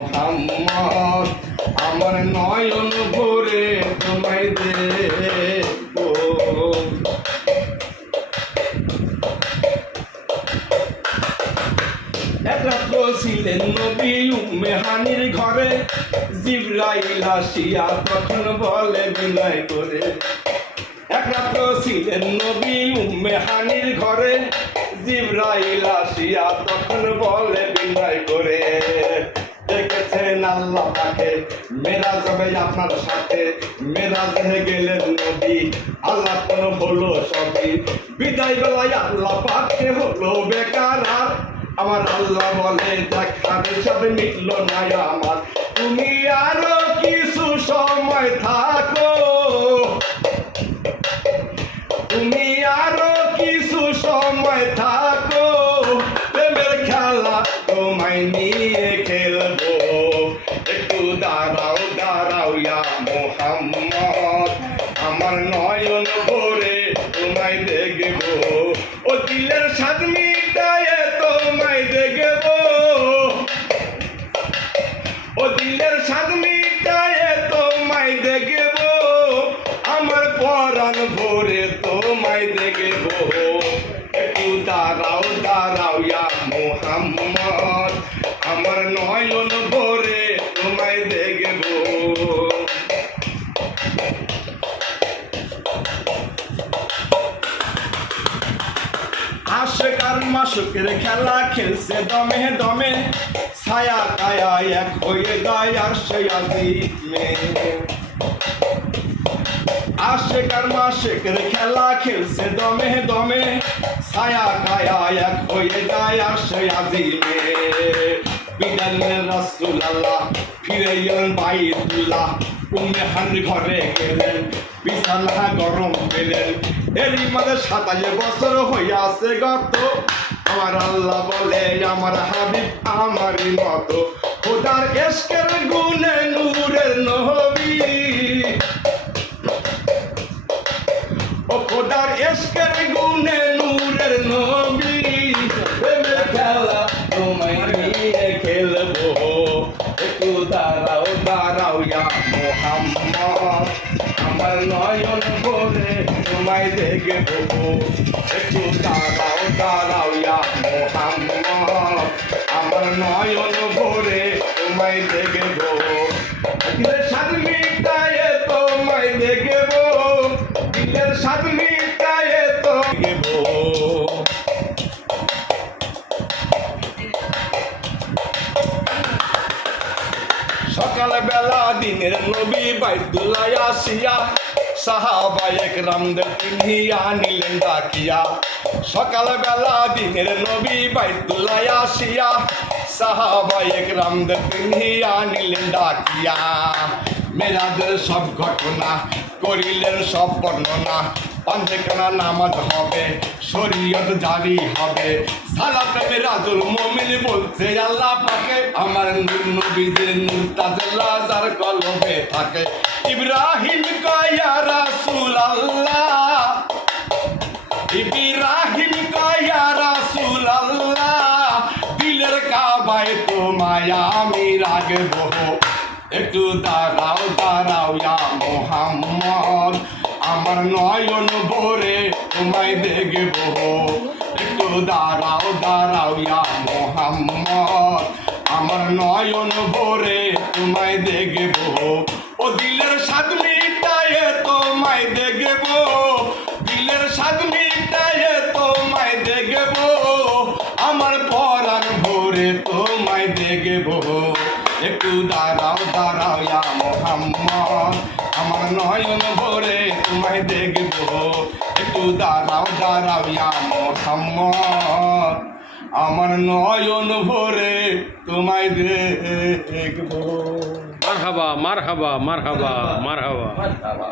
মোহাম্মদ আমার নয়ন ভরে তোমায় দেখবো। এক রাত্র ছিলেন নবী উম্মে হানির ঘরে, জিবরাইল আসিয়া তখন বলে বিনয় করে। এক রাত্র ছিলেন নবী উম্মে হানির ঘরে, জিবরাইল আসিয়া তখন বলে বিনয় করে, দেখেছেন আল্লাহ পাকে মেরাজ হবে আপনার সাথে। মেরাজে গেলেন নবী, আল্লাহ কোন হলো সবই। বিদায় বেলায় আল্লাহ পাকে হলো বেকার। আমার আল্লাহ বলে দেখার সাথে মিটলো না আমার, তুমি আরো কিছু সময় থাকো, তুমি আরো কিছু সময় থাকো, প্রেমের খেলা তোমায় নিয়ে খেলবো। একটু দাঁড়াও দাঁড়াও ইয়া মোহাম্মদ আমার নয়ন ভরে তোমায় দেখবো। ও দিলের স্বাদ মিটায়ে তোমায় দেখবো, ও দিলের স্বাদ মিটায়ে তোমায় দেখবো, আমার পরাণ ভরে তোমায় দেখবো। একটু দাঁড়াও দাঁড়াও ইয়া মোহাম্মদ আমার নয়ন ভরে তোমায় দেখবো। আশিক আর মাশুকের খেলা খেলছে দমে দমে, ছায়া কায়া এক হয়ে যায় আরশে আজিম মে। আশিক আর মাশুকের খেলা খেলছে দমে দমে, ছায়া কায়া এক হয়ে যায় আরশে আজিম মে। বিদায় নিলেন রাসূলুল্লাহ, ফিরে গেলেন বাইতুল্লাহ, উম্মে হানির ঘরে গেলেন, বিছানা গরম পেলেন। এরই মাঝে 27 বছর হইয়াছে গত। আমার আল্লাহ বলে আমার হাবিব আমারই মতো, খোদার ইশকের গুণে নূরের নবী, ও খোদার ইশকের গুণে নূরের নবী। প্রেমের খেলা তোমায় নিয়ে খেলবো। একটু দাঁড়াও দাঁড়াও ইয়া মোহাম্মদ আমার নয়ন ভরে তোমায় দেখবো। একটু দাঁড়াও দাঁড়াও ইয়া মোহাম্মদ আমার নয়ন ভরে তোমায় দেখবো। দিলের স্বাদ মিটায়ে তোমায় দেখবো, দিলের স্বাদ মিটায়ে তো দেখবো। সকাল বেলা দিনের নবী বাইতুল্লাহ আসিয়া, সাহাবায়ে কেরামদের চিনিয়া নিলেন ডাকিয়া। সকাল বেলা দিনের নবী বাইতুল্লাহ আসিয়া, সাহাবায়ে কেরামদের চিনিয়া নিলেন ডাকিয়া। মেরাজের সব ঘটনা করিলেন সব বর্ণনা, পাঞ্জেখানা নামাজ হবে, শরীয়ত জারি হবে। সালাতে মেরাজুল মুমিন বলছে আল্লাহ পাকে, আমার নূর নবীদের নূর তাজেল্লা যার কলবে থাকে। ইব্রাহিম কয়া রাসূল আল্লাহ, ইব্রাহিম কয়া রাসূল আল্লাহ, দিলের কাবায় তোমায় আমি রাখবো। একটু দাঁড়াও দাঁড়াও ইয়া মোহাম্মদ আমার নয়ন ভরে তোমায় দেখবো। একটু দাঁড়াও দাঁড়াও ইয়া মোহাম্মদ আমার নয়ন ভরে তোমায় দেখবো। ও দিলের স্বাদ মিটায়ে তোমায় দেখবো, দিলের স্বাদ মিটায়ে তোমায় দেখবো, আমার পরাণ ভরে তোমায় দেখবো। একটু দাঁড়াও দাঁড়াও ইয়া মোহাম্মদ আমার নয়ন ভরে তোমায় দেখবো। একটু দাঁড়াও দাঁড়াও ইয়া মোহাম্মদ আমার নয়ন ভরে তোমায় দেখবো। মারহাবা মারহাবা মারহাবা মারহাবা।